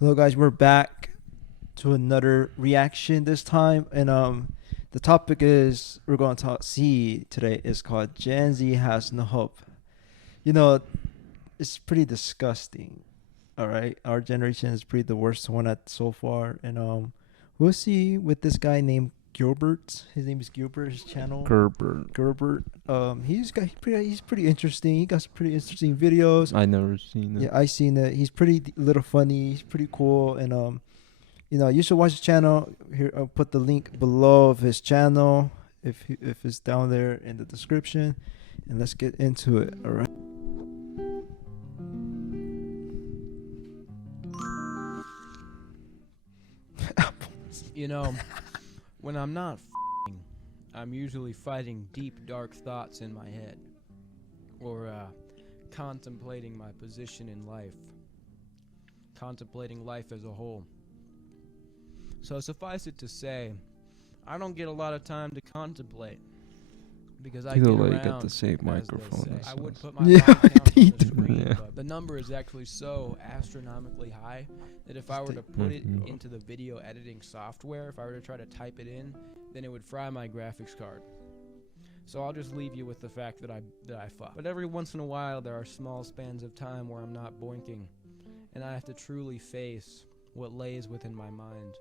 Hello guys, we're back to another reaction this time, and the topic is we're going to talk see today is called Gen Z has no hope. You know, it's pretty disgusting. All right, our generation is pretty the worst one at so far, and we'll see with this guy named Gilbert. His name is Gilbert. His channel Gerber. Gilbert. He's pretty interesting. He got some pretty interesting videos. I never seen Yeah, it. I seen it. He's pretty little funny. He's pretty cool, and you should watch his channel. Here, I'll put the link below of his channel if it's down there in the description, and let's get into it. All right. You know, when I'm not f***ing, I'm usually fighting deep, dark thoughts in my head. Or, contemplating my position in life. Contemplating life as a whole. So suffice it to say, I don't get a lot of time to contemplate. Because I You get look like you around, got the same as they microphone say. as I would us. put my Yeah, body count he on the does. screen, Yeah. but the number is actually so astronomically high that if I were to put it Mhm. into the video editing software, if I were to try to type it in, then it would fry my graphics card. So I'll just leave you with the fact that I fuck. But every once in a while there are small spans of time where I'm not boinking, and I have to truly face what lays within my mind.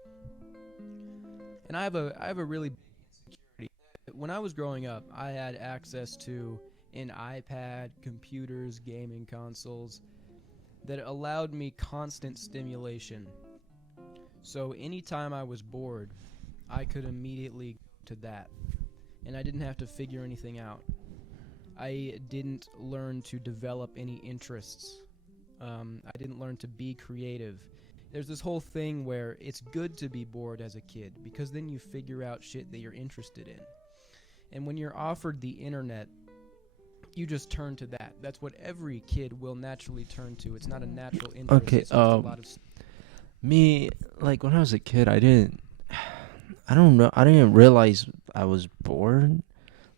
And I have a really big insecurity. When I was growing up, I had access to an iPad, computers, gaming consoles that allowed me constant stimulation. So anytime I was bored, I could immediately go to that. And I didn't have to figure anything out. I didn't learn to develop any interests. I didn't learn to be creative. There's this whole thing where it's good to be bored as a kid because then you figure out shit that you're interested in. And when you're offered the internet, you just turn to that. That's what every kid will naturally turn to. It's not a natural interest. Okay, It's just a lot of Me, like when I was a kid, I don't know, I didn't realize I was bored.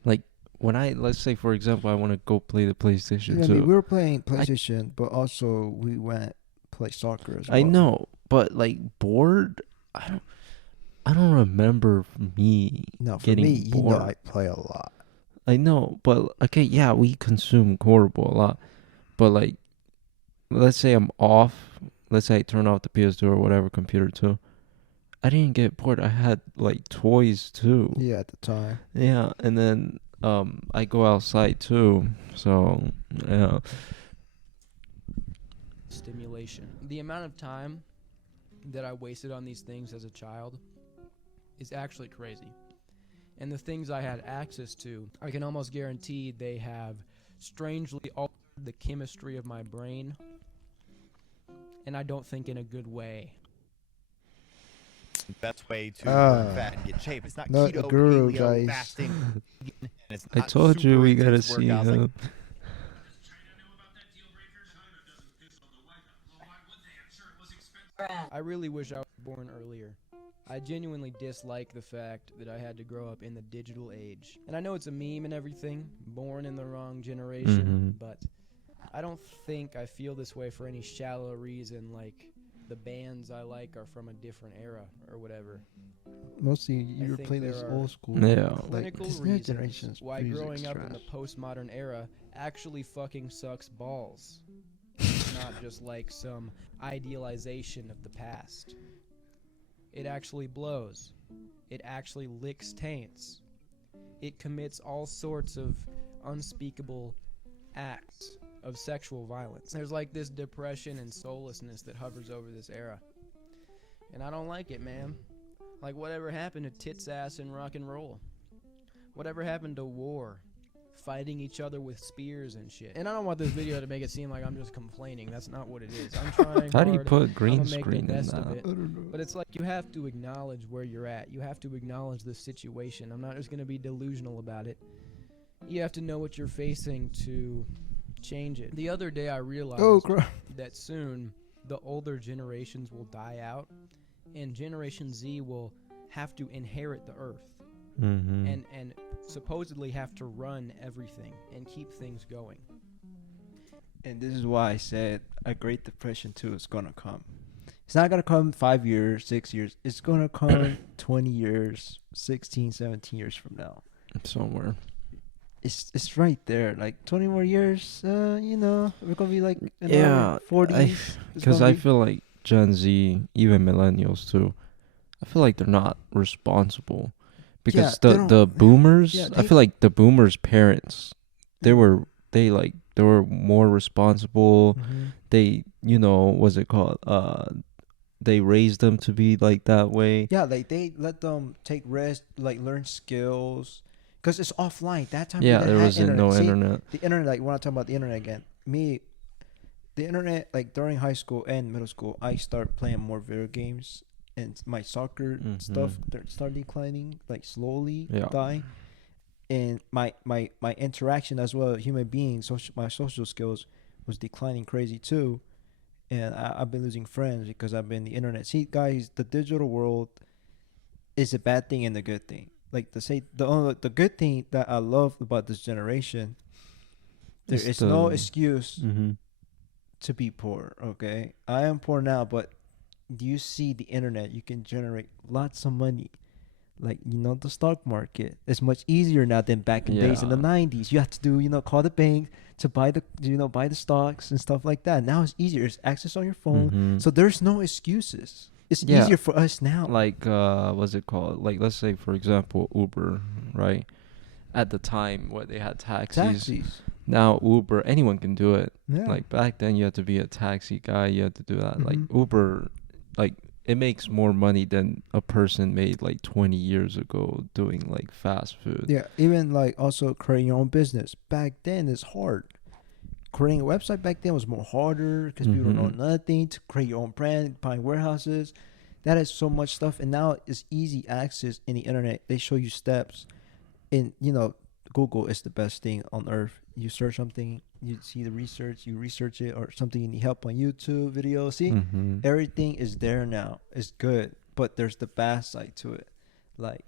Like when let's say for example, I want to go play the PlayStation Yeah, I mean, 2. we were playing PlayStation, but also we went play soccer as well. I know, but like bored, I don't, I don't remember me No, for getting me, bored. I play a lot. I know, but okay, yeah, we consume horrible a lot. But like, let's say I'm off. Let's say I turn off the PS2 or whatever computer too. I didn't get bored. I had like toys too. Yeah, at the time. Yeah, and then I go outside too. So yeah. stimulation. The amount of time that I wasted on these things as a child is actually crazy. And the things I had access to, I can almost guarantee they have strangely altered the chemistry of my brain. And I don't think in a good way. Best way to burn fat and get shape. It's not Not keto, a guru, paleo, guys. fasting, and it's I not told you super we gotta intense see workouts like him. I really wish I was born earlier. I genuinely dislike the fact that I had to grow up in the digital age. And I know it's a meme and everything, born in the wrong generation, but I don't think I feel this way for any shallow reason like the bands I like are from a different era or whatever. Mostly you were think playing there this are old school. Yeah. Like Clinical this new reasons generation's why music's growing up in the trash. postmodern era actually fucking sucks balls. Not just like some idealization of the past. It actually blows. It actually licks taints. It commits all sorts of unspeakable acts of sexual violence. There's like this depression and soullessness that hovers over this era. And I don't like it, man. Like whatever happened to tits, ass, and rock and roll? Whatever happened to war? Fighting each other with spears and shit. And I don't want this video to make it seem like I'm just complaining. That's not what it is. I'm trying How do you hard. put green I'ma make the screen in best of that? it. But it's like you have to acknowledge where you're at. You have to acknowledge the situation. I'm not just going to be delusional about it. You have to know what you're facing to change it. The other day I realized Oh crap! that soon the older generations will die out and Generation Z will have to inherit the earth Mm-hmm. and supposedly have to run everything and keep things going. And this is why I said a Great Depression 2 is gonna come. It's not gonna come 5 years, 6 years. It's gonna come 20 years, 16, 17 years from now. Somewhere. It's right there. Like 20 more years, we're gonna be like in Yeah, our 40s. It's because gonna I be feel like Gen Z, even millennials too, I feel like they're not responsible. Because they the don't. boomers, Yeah, I feel like the boomers' parents, they Mm. were they were more responsible. Mhm. They, what's it called? They raised them to be like that way. Yeah, like they let them take risks, like learn skills, because it's offline. That time we Yeah, didn't there have wasn't internet. no See, internet. the internet, like when I talk about the internet again, the internet, like during high school and middle school, I start playing more video games, and my soccer stuff start declining, like slowly Yeah. dying, and my interaction as well, human beings, my social skills was declining crazy too, and I've been losing friends because I've been the internet. See, guys, the digital world is a bad thing and a good thing. Like to say the good thing that I love about this generation, there It's is no the excuse mm-hmm. to be poor. Okay, I am poor now, but do you see the internet? You can generate lots of money. Like the stock market is much easier now than back in days in the Yeah. '90s. You have to do call the bank to buy the stocks and stuff like that. Now it's easier. It's access on your phone, Mm-hmm. so there's no excuses. It's Yeah. easier for us now. Like what's it called? Like let's say for example Uber, right? At the time what they had taxis. Taxis. Now Uber, anyone can do it. Yeah. Like back then you had to be a taxi guy, you had to do that. Like Mhm. Uber, like it makes more money than a person made like 20 years ago doing like fast food. Yeah, even like also creating your own business. Back then it's hard. Creating a website back then was more harder because people don't know Mhm. nothing. To create your own brand, buying warehouses, that is so much stuff. And now it's easy access in the internet. They show you steps. And Google is the best thing on earth. You search something, you see the research, you research it, or something you need help on YouTube video. See, Mhm. everything is there now. It's good, but there's the bad side to it, like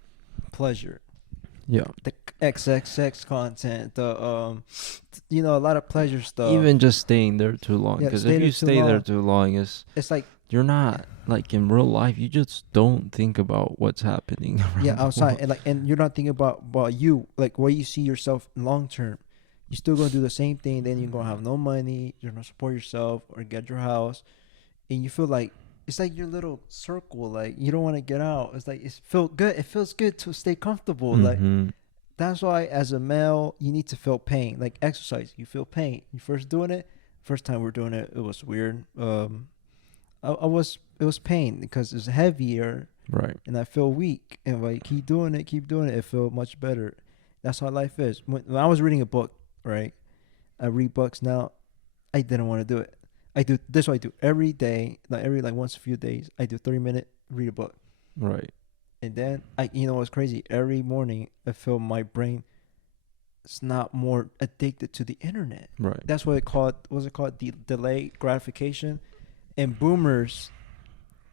pleasure, Yeah. the XXX content, a lot of pleasure stuff. Even just staying there too long, Yeah, because stay if there you too stay there long. too long, It's like you're not like in real life. You just don't think about what's happening. yeah, around the outside world. and you're not thinking about you, like where you see yourself long term. You're still gonna do the same thing. Then you're gonna have no money. You're gonna support yourself or get your house, and you feel like it's like your little circle. Like you don't want to get out. It's like it feels good. It feels good to stay comfortable. Like Mhm. that's why as a male you need to feel pain. Like exercise, you feel pain. You first doing it. First time we're doing it, it was weird. It was pain because it's heavier Right. and I feel weak. And like keep doing it, it feel much better. That's how life is. When I was reading a book, right? I read books now. I didn't want to do it. I do this. What I do every day, like once a few days. I do 30 minute read a book, Right. and then what's crazy? Every morning I feel my brain is not more addicted to the internet. Right. That's what it called. What's it called? Delayed gratification. And boomers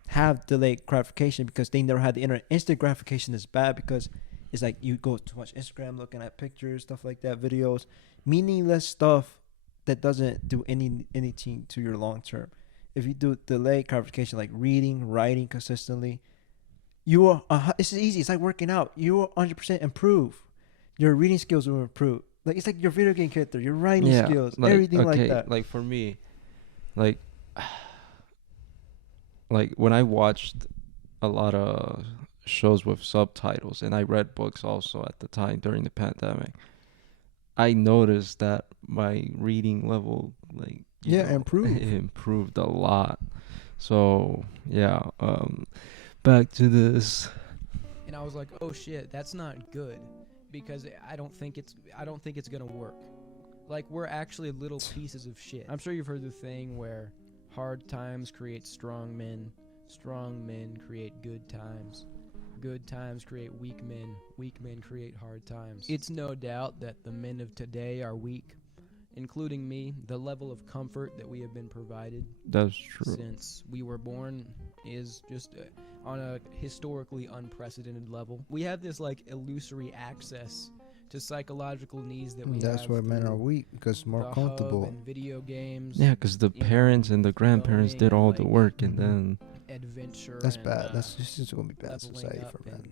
have delayed gratification because they never had the internet. Instant gratification is bad because it's like you go too much Instagram looking at pictures, stuff like that, videos, meaningless stuff that doesn't do anything to your long term. If you do delayed gratification like reading, writing consistently, you are. This is easy. It's like working out. You will 100% improve. Your reading skills will improve. Like it's like your video game character, your writing Yeah. skills, Like everything like okay. that. Like for me, like like when I watched a lot of shows with subtitles and I read books also at the time during the pandemic, I noticed that my reading level, like Yeah, improve. it improved a lot. So yeah, back to this. And I was like, oh shit, that's not good, because I don't think it's gonna work. Like, we're actually little pieces of shit. I'm sure you've heard the thing where hard times create strong men create good times create weak men create hard times. It's no doubt that the men of today are weak, including me. The level of comfort that we have been provided That's true. since we were born is just on a historically unprecedented level. We have this like illusory access to psychological needs that we That's have why men are through weak because more the comfortable. hub and video games. Yeah, because the you know, parents and the grandparents did learning, all the like, work, and Mhm. then adventure. That's and, bad. That's just gonna be bad leveling society up for men.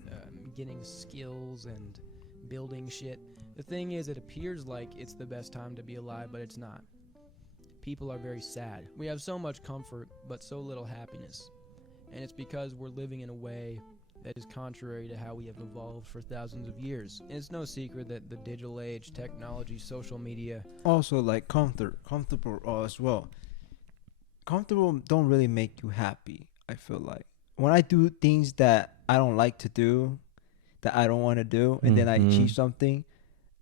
and getting skills and building shit. The thing is, it appears like it's the best time to be alive, but it's not. People are very sad. We have so much comfort, but so little happiness. And it's because we're living in a way that is contrary to how we have evolved for thousands of years. And it's no secret that the digital age, technology, social media. Also, like comfortable as well. Comfortable don't really make you happy. I feel like when I do things that I don't like to do, that I don't want to do, and then I achieve something,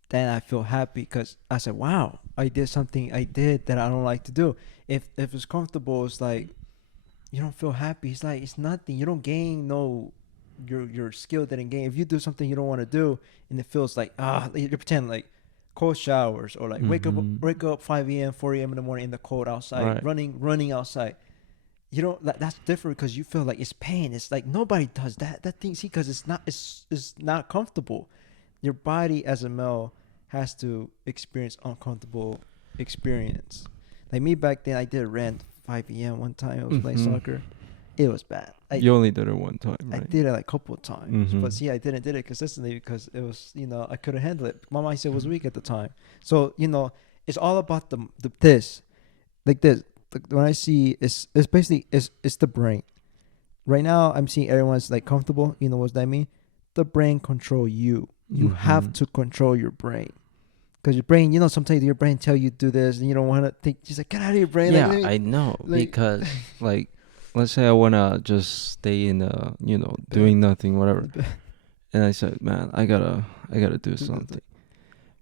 then I feel happy because I said, "Wow, I did something I did that I don't like to do." If it's comfortable, it's like you don't feel happy. It's like it's nothing. You don't gain no. Your skill didn't gain. If you do something you don't want to do, and it feels like you pretend like cold showers or like wake up 5 a.m. 4 a.m. in the morning in the cold outside, running outside. You don't that's different because you feel like it's pain. It's like nobody does that thing. See, because it's not comfortable. Your body as a male has to experience uncomfortable experience. Like me back then, I did run 5 a.m. one time. I was playing soccer. It was bad. You only did it one time, right? I did it like a couple of times, but see, I didn't did it consistently because it was, I couldn't handle it. My mindset was weak at the time, so it's all about the this, like this. When I see it's basically it's the brain. Right now, I'm seeing everyone's like comfortable. You know what that mean? The brain control you. You have to control your brain. Because your brain, sometimes your brain tell you to do this, and you don't want to think. Just like, get out of your brain. Yeah, like, I know. Because, like, let's say I want to just stay in, doing nothing, whatever. And I said, man, I gotta do something.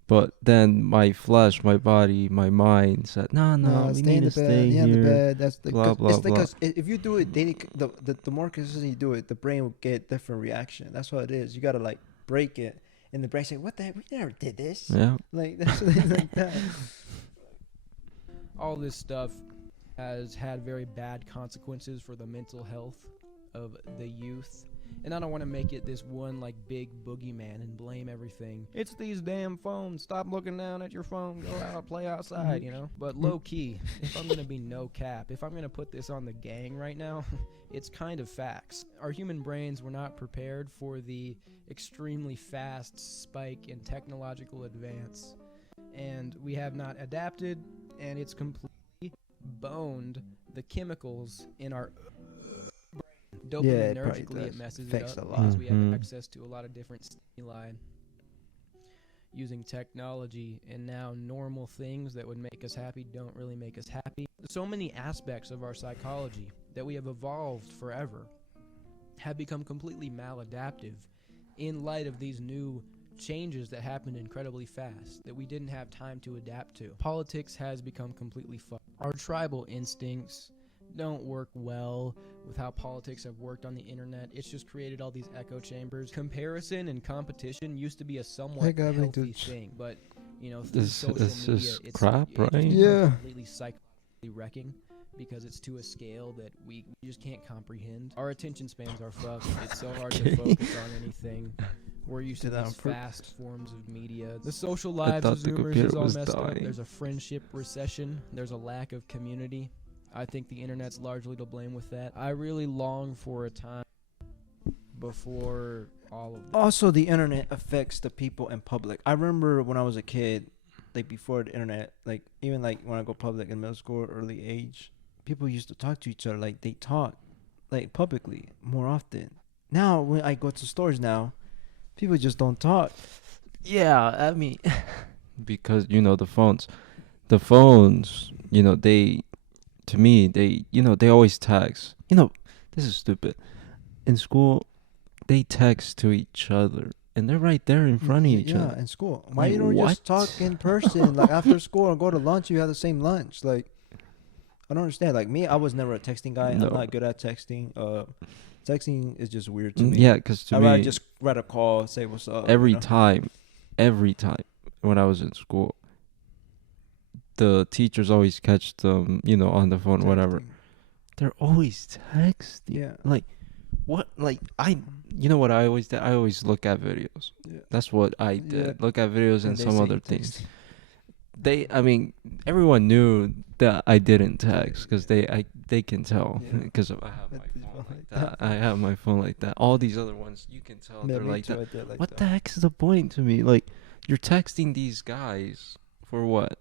But then my flesh, my body, my mind said, no, we need to stay here. In the bed. That's the blah, blah, it's blah. because if you do it daily, the more consistently you do it, the brain will get different reaction. That's what it is. You gotta like break it, and the brain say, "What the heck? We never did this." Yeah. Like that's like that. All this stuff has had very bad consequences for the mental health of the youth. And I don't want to make it this one like big boogeyman and blame everything. It's these damn phones. Stop looking down at your phone. Go out, play outside, But low key, if I'm going to be no cap, if I'm going to put this on the gang right now, it's kind of facts. Our human brains were not prepared for the extremely fast spike in technological advance. And we have not adapted, and it's completely boned the chemicals in our dopaminergically. It messes it up because we have access to a lot of different stimuli using technology, and now normal things that would make us happy don't really make us happy. So many aspects of our psychology that we have evolved forever have become completely maladaptive in light of these new changes that happened incredibly fast that we didn't have time to adapt to. Politics has become completely fucked. Our tribal instincts don't work well with how politics have worked on the internet. It's just created all these echo chambers. Comparison and competition used to be a somewhat healthy thing, but through social media, it's crap, right? Yeah, completely psychologically wrecking because it's to a scale that we just can't comprehend. Our attention spans are fucked. It's so hard to focus on anything. We're used to these fast forms of media. The social lives of Zoomers is all messed up. There's a friendship recession. There's a lack of community. I think the internet's largely to blame with that. I really long for a time before all of this. Also, the internet affects the people in public. I remember when I was a kid, like before the internet, like even like when I go public in middle school, early age, people used to talk to each other. Like they talk like publicly more often. Now, when I go to stores now, people just don't talk. Yeah, I mean, because, the phones, they... To me, they always text. This is stupid. In school, they text to each other, and they're right there in front of each other. Yeah, in school. Why you don't just talk in person? Like after school and go to lunch, you have the same lunch. Like, I don't understand. Like me, I was never a texting guy. No. I'm not good at texting. Texting is just weird to me. Yeah, because to me, I'd just write a call, say what's up. Every time when I was in school, the teachers always catch them, on the phone, whatever. They're always texting. Yeah. Like, what? Like, what I always did? I always look at videos. Yeah. That's what I did. Yeah. Look at videos and they some say other things. Everyone knew that I didn't text because they can tell Yeah. because I have my With this phone phone like like that. I have my phone like that. All these other ones, you can tell Yeah, they're me like too. that. I did like What that. the heck's the point to me? Like, you're texting these guys for what?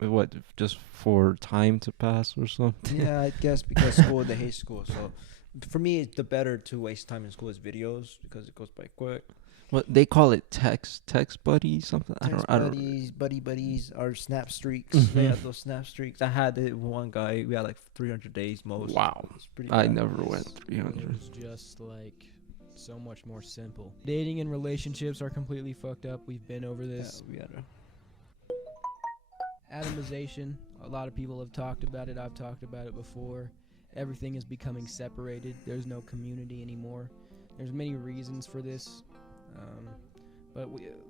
What? Just for time to pass or something? Yeah, I guess because school, they hate school. So for me, it's the better to waste time in school is videos because it goes by quick. What they call it? Text buddy something? Text I don't. buddies, buddies, or snap streaks. Mhm. They had those snap streaks. I had it with one guy. We had like 300 days most. Wow. It's pretty I bad. never went It 300. was just like so much more simple. Dating and relationships are completely fucked up. We've been over Yeah, this. we gotta. Atomization. A lot of people have talked about it. I've talked about it before. Everything is becoming separated. There's no community anymore. There's many reasons for this, but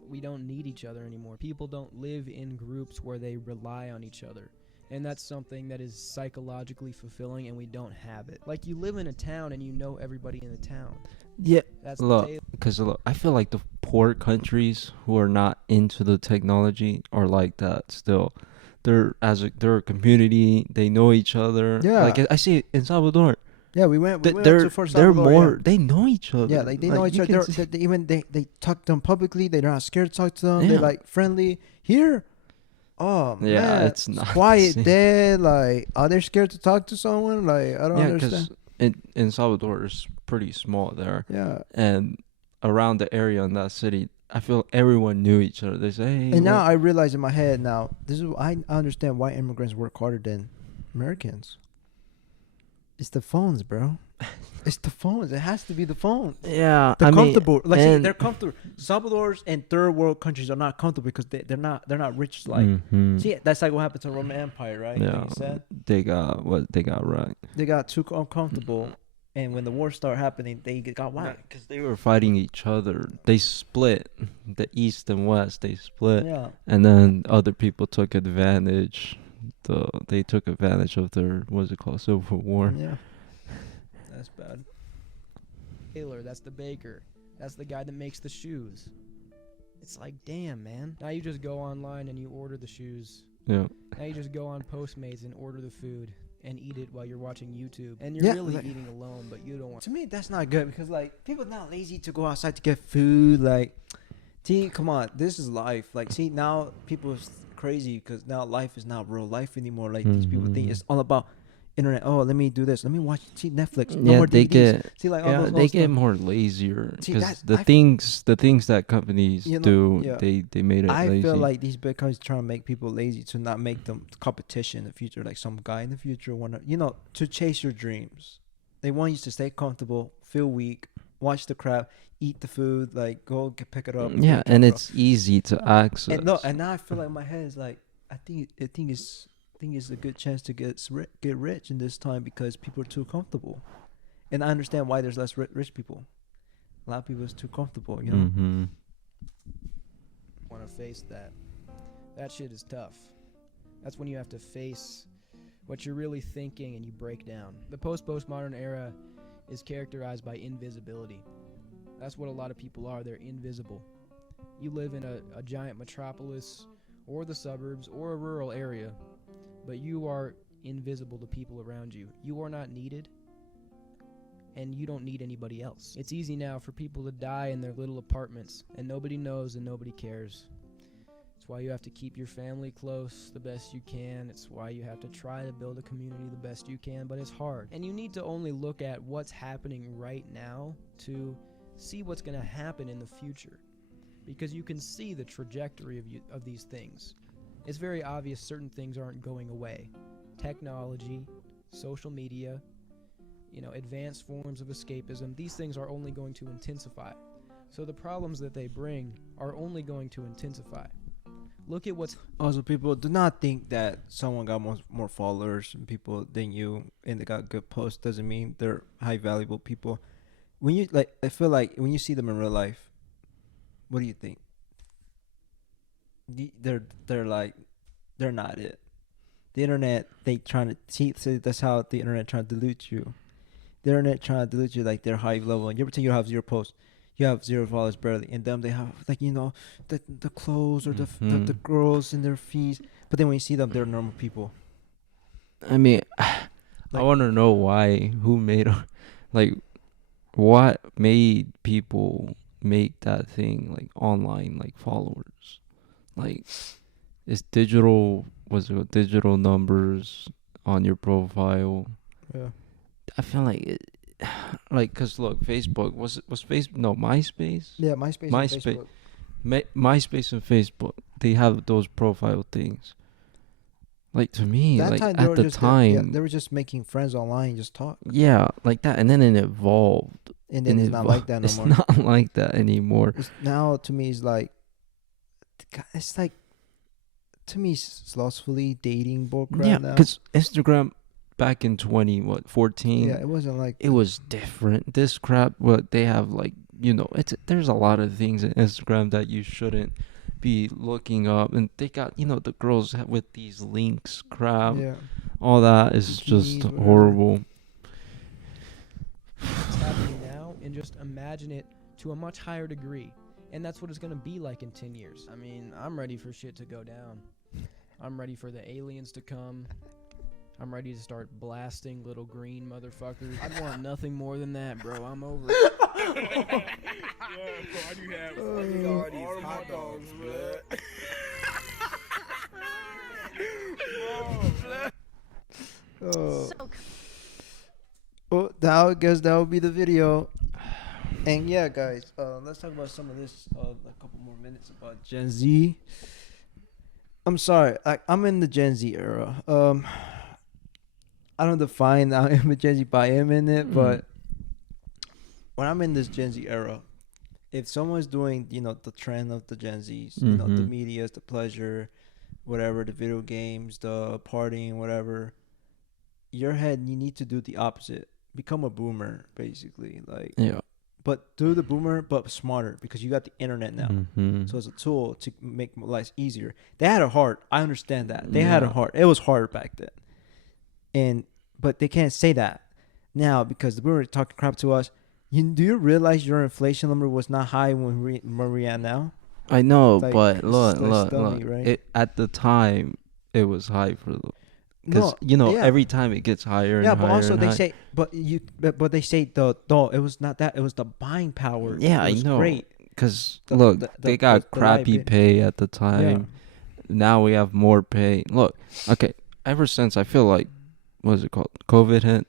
we don't need each other anymore. People don't live in groups where they rely on each other, and that's something that is psychologically fulfilling, and we don't have it. Like, you live in a town and you know everybody in the town. Yeah. That's Look, the because I feel like the poor countries who are not into the technology are like that still. They're they're a community. They know each other. Yeah. Like I see it in Salvador. Yeah, we went. We went They're to Fort they're Salvador, more. yeah. They know each other. Yeah, like they know each you other. can They even they talk to them publicly. They're not scared to talk to them. Yeah. They're like friendly. Here, oh Yeah, man, it's not the quiet. same. Dead. Like, are they scared to talk to someone? Like, I don't Yeah, understand. because in Salvador it's pretty small there, Yeah, and around the area in that city, I feel everyone knew each other. They say, hey, and now I realize in my head now, this is I understand why immigrants work harder than Americans. It's the phones, bro. It's the phones. It has to be the phone. yeah, They're I mean, comfortable. Like, see, and- they're comfortable. Salvador's and third world countries are not comfortable because they're not rich. Like, Mhm. see, that's like what happened to the Roman Empire, right? Like Yeah, you said, they got what they got right. they got too uncomfortable, and when the war started happening, they got whacked. Because they were fighting each other. They split. The East and West, they split. Yeah, And then other people took advantage. They took advantage of their, what's it called, Civil War. yeah, that's bad. tailor, that's the baker, that's the guy that makes the shoes. It's like, damn, man. Now you just go online and you order the shoes. Yeah. Now you just go on Postmates and order the food and eat it while you're watching YouTube. And you're Yeah, really like- eating alone, but you don't want. To me, that's not good because like people not lazy to go outside to get food. Like, see, come on, this is life. Like, see, now people is crazy because now life is not real life anymore. Like these people think Mhm. it's all about internet. Oh, let me do this. Let me watch Netflix. No Yeah, more they DVDs. get See, like all yeah, those they old get stuff. more lazier See, because that- the things that companies You know, do, yeah. they made it I lazy. feel like these big companies trying to make people lazy to not make them competition in the future. Like some guy in the future want to, to chase your dreams. They want you to stay comfortable, feel weak, watch the crap, eat the food, like go pick it up. yeah, take and it, bro. it's easy to access. And no, and now I feel like my head is like I think it's a good chance to get rich in this time because people are too comfortable, and I understand why there's less rich people. A lot of people is too comfortable, you know. Mm-hmm. Want to face that. That shit is tough. That's when you have to face what you're really thinking and you break down. The postmodern era is characterized by invisibility. That's what a lot of people are. They're invisible. You live in a giant metropolis or the suburbs or a rural area, but you are invisible to people around you. You are not needed, and you don't need anybody else. It's easy now for people to die in their little apartments, and nobody knows and nobody cares. It's why you have to keep your family close the best you can. It's why you have to try to build a community the best you can, but it's hard. And you need to only look at what's happening right now to see what's going to happen in the future, because you can see the trajectory of these things. It's very obvious certain things aren't going away. Technology, social media, advanced forms of escapism, these things are only going to intensify. So the problems that they bring are only going to intensify. Look at what's Also, people do not think that someone got more followers and people than you and they got good posts doesn't mean they're high valuable people. When you I feel like when you see them in real life, what do you think? They're like they're not it. The internet, they trying to see that's how the internet trying to dilute you. The internet trying to dilute you like they're high level. And you pretend you have zero posts, you have 0 followers barely, and them they have the clothes or the girls in their fees. But then when you see them, they're normal people. I mean, I Like- want to know why. Who made like what made people make that thing like online like followers? Like is digital was it digital numbers on your profile? Yeah. I feel like it, like cuz look, Facebook was face no, MySpace? Yeah, MySpace and MySpace. Facebook. MySpace and Facebook, they have those profile things. Like to me, That like time they at were the just time, they were just making friends online, just talk, yeah, like that, and then it evolved. and then it's not like that no It's more. not like that anymore. It's now to me it's like to me it's lustfully dating bullcrap Yeah, now. because Instagram back in 14, Yeah, it wasn't like it was different. This crap, what they have, like there's a lot of things in Instagram that you shouldn't be looking up, and they got the girls with these links, crap. yeah. All that is just Bikinis, whatever. horrible. It's happening now, and just imagine it to a much higher degree. And that's what it's going to be like in 10 years. I mean, I'm ready for shit to go down. I'm ready for the aliens to come. I'm ready to start blasting little green motherfuckers. I'd want nothing more than that, bro. I'm over it. Oh. Well, now I guess that would be the video. And yeah, guys, let's talk about some of this. A couple more minutes about Gen Z. I'm sorry, I'm in the Gen Z era. I don't define I'm a Gen Z, but I am in it. But when I'm in this Gen Z era, if someone's doing, the trend of the Gen Zs, the Mhm. medias, the pleasure, whatever, the video games, the partying, whatever, you need to do the opposite. Become a boomer, basically. Like, Yeah. but do the boomer, but smarter, because you got the internet now. Mhm. So it's a tool to make life easier. They had it hard. I understand that. They had it Yeah. hard. It was hard back then. But they can't say that now because the boomer talking crap to us. Do you realize your inflation number was not high when we are now? I know, Like, but it's look, like look, stomach, look. right? It at the time, it was high for the because No, yeah. every time it gets higher. Yeah, and but higher also and they higher. say, but they say it was not that. It was the buying power. Yeah, it I was know. Great. Because The- look, the- they the- got the crappy liability. pay at the Yeah. time. Now we have more pay. Look, okay. Ever since I feel like, what is it called? COVID hit.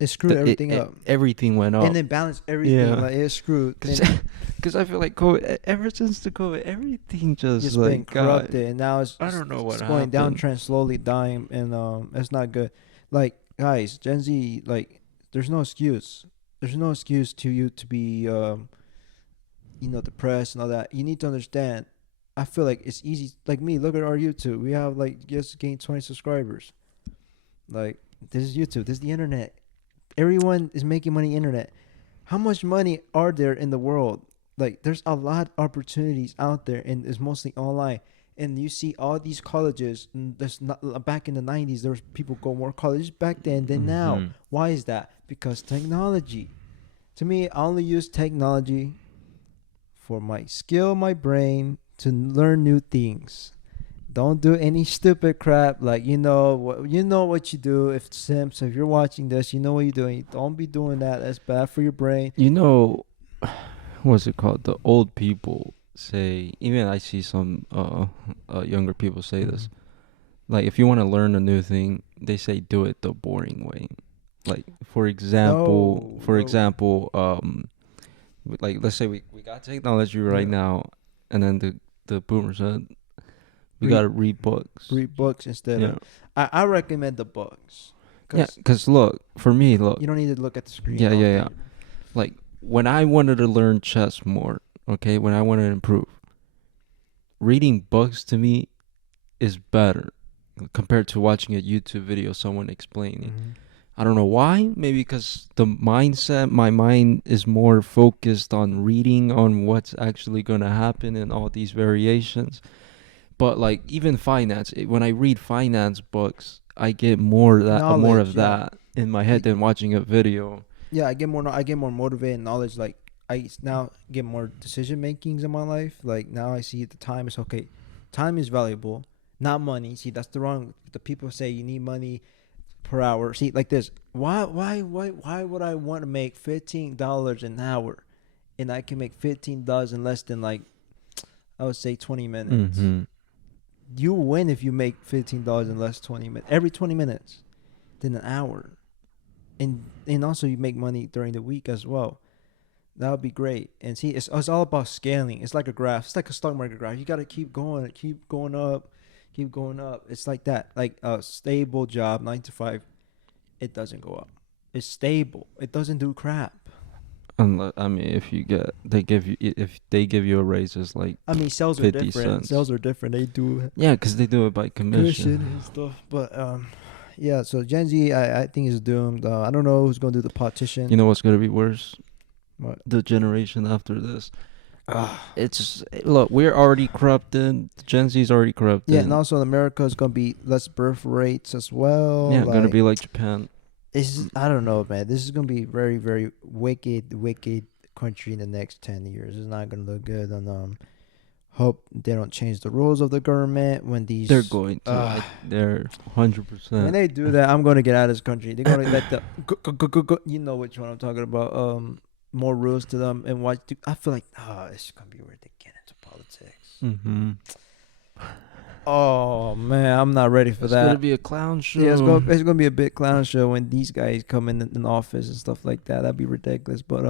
It screwed everything up. Everything went up. And then balance everything. Yeah. Like it screwed. And Because I feel like COVID. Ever since the COVID, everything just it's like been corrupted, and now it's I don't know what it's going happened. downtrend, slowly dying, and it's not good. Like guys, Gen Z, like there's no excuse. There's no excuse to you to be depressed and all that. You need to understand. I feel like it's easy. Like me, look at our YouTube. We have just gained 20 subscribers. Like this is YouTube. This is the internet. Everyone is making money internet. How much money are there in the world? Like there's a lot of opportunities out there, and it's mostly online. And you see all these colleges. And there's not back in the 90s. There was people go more colleges back then than now. Mhm. Why is that? Because technology. To me, I only use technology for my skill, my brain to learn new things. Don't do any stupid crap like what you do. If Sims, if you're watching this, you know what you're doing. Don't be doing that. That's bad for your brain. What's it called? The old people say. Even I see some younger people say this. Like if you want to learn a new thing, they say do it the boring way. Like for example, No. like let's say we got technology right Yeah. now, and then the boomer said we Read- gotta read books. Read books instead Yeah, of. I recommend the books. yeah. 'Cause Cause look, for me, look, you don't need to look at the screen. Yeah, all yeah, day. yeah. like when I wanted to learn chess more, okay, when I wanted to improve, reading books to me is better compared to watching a YouTube video, someone explaining. Mhm. I don't know why. Maybe because my mind is more focused on reading on what's actually going to happen and all these variations. But like even finance, when I read finance books, I get more of Knowledge, yeah. that in my head than watching a video. Yeah, I get more motivated and knowledge. Like I now get more decision makings in my life. Like now I see the time is okay. Time is valuable, not money. See, that's the people say you need money. per hour. See, like this. Why would I want to make $15 an hour, and I can make $15 in less than like, I would say 20 minutes. Mm-hmm. You win if you make $15 in less 20 minutes. Every 20 minutes, than an hour, and also you make money during the week as well. That would be great. And see, it's all about scaling. It's like a graph. It's like a stock market graph. You got to keep going up, keep going up. It's like that. Like a stable job, 9 to 5. It doesn't go up. It's stable. It doesn't do crap. Unless, I mean, if they give you a raise, it's like I mean, sales are 50 different. cents. Sales are different. They do yeah, because they do it by commission. and stuff. But yeah. So Gen Z, I think is doomed. I don't know who's gonna do the partition. You know what's gonna be worse? What? The generation after this. It's look, we're already corrupted. Gen Z's already corrupted. Yeah, and also in America is gonna be less birth rates as well. yeah, gonna be like Japan. I don't know, man. This is gonna be very, very wicked country in the next 10 years. It's not gonna look good. And hope they don't change the rules of the government when these. They're going to. They're 100%. When they do that, I'm gonna get out of this country. They're gonna let the you know which one I'm talking about. More rules to them and watch. I feel like it's gonna be where they get into politics. Mm-hmm. Oh man, I'm not ready for It's that. gonna be a clown show. Yeah, it's gonna be a big clown show when these guys come in office and stuff like that. That'd be ridiculous. But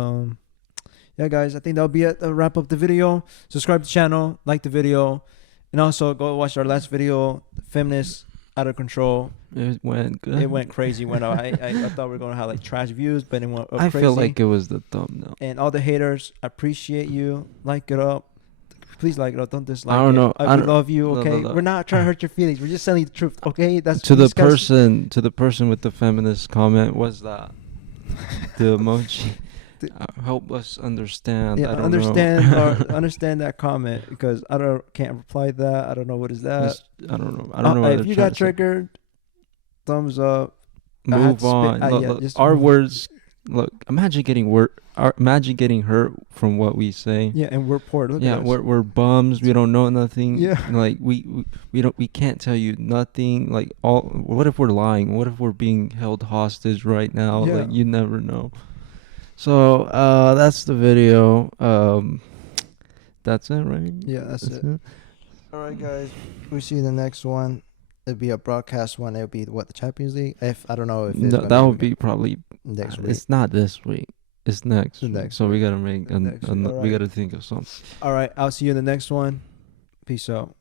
yeah, guys, I think that'll be it. I'll wrap up the video. Subscribe to the channel, like the video, and also go watch our last video, Feminists Out of Control. It went good. It went crazy. I thought we were gonna have like trash views, but it went up I crazy. feel like it was the thumbnail. And all the haters, I appreciate you. Like it up. Please like it up. Don't dislike I don't know. I love you. No, Okay, no, no. we're not trying to hurt your feelings. We're just telling you the truth. Okay, that's To the these guys- person with the feminist comment was that the emoji. Help us understand. Yeah, I don't understand know. or understand that comment because can't reply to that. I don't know what is that. I don't know. I don't know. What If they're you trying got to say. triggered, thumbs up. I had Move to spit- on. Look, yeah, look, just our move- words. Look, imagine getting hurt from what we say. Yeah, and we're poor. Look Yeah, at us. we're bums. We don't know nothing. Yeah. Like we can't tell you nothing. Like what if we're lying? What if we're being held hostage right now? Yeah. Like you never know. So that's the video. That's it, right? Yeah, that's it. All right, guys. We'll see you in the next one. It'll be a broadcast one. It'll be the Champions League. If I don't know if it's No, gonna that would be probably next week. It's not this week. It's next. It's week. next So we week. gotta make. Next week, We alright. gotta think of something. All right. I'll see you in the next one. Peace out.